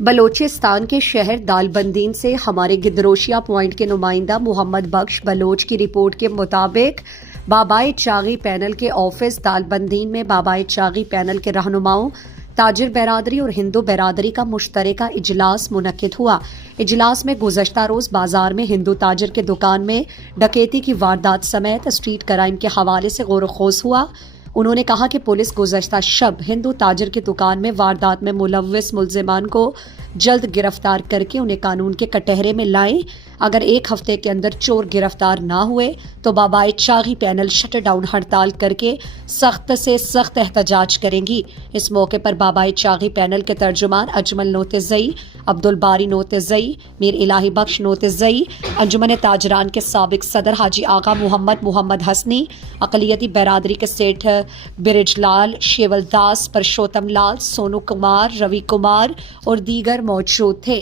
بلوچستان کے شہر دالبندین سے ہمارے گدروشیا پوائنٹ کے نمائندہ محمد بخش بلوچ کی رپورٹ کے مطابق بابائے چاغی پینل کے آفس دالبندین میں بابائے چاغی پینل کے رہنماؤں، تاجر برادری اور ہندو برادری کا مشترکہ اجلاس منعقد ہوا۔ اجلاس میں گزشتہ روز بازار میں ہندو تاجر کے دکان میں ڈکیتی کی واردات سمیت اسٹریٹ کرائم کے حوالے سے غور و خوض ہوا۔ انہوں نے کہا کہ پولیس گزشتہ شب ہندو تاجر کی دکان میں واردات میں ملوث ملزمان کو جلد گرفتار کر کے انہیں قانون کے کٹہرے میں لائیں۔ اگر ایک ہفتے کے اندر چور گرفتار نہ ہوئے تو بابائے چاغی پینل شٹ ڈاؤن ہڑتال کر کے سخت سے سخت احتجاج کریں گی۔ اس موقع پر بابائے چاغی پینل کے ترجمان اجمل نوتزئی، عبدالباری نوتزئی، میر الہی بخش نوتزئی، انجمن تاجران کے سابق صدر حاجی آغا محمد حسنی، اقلیتی برادری کے سیٹھ برج لال، شیول داس، پرشوتم لال، سونو کمار، روی کمار اور دیگر موجود تھے۔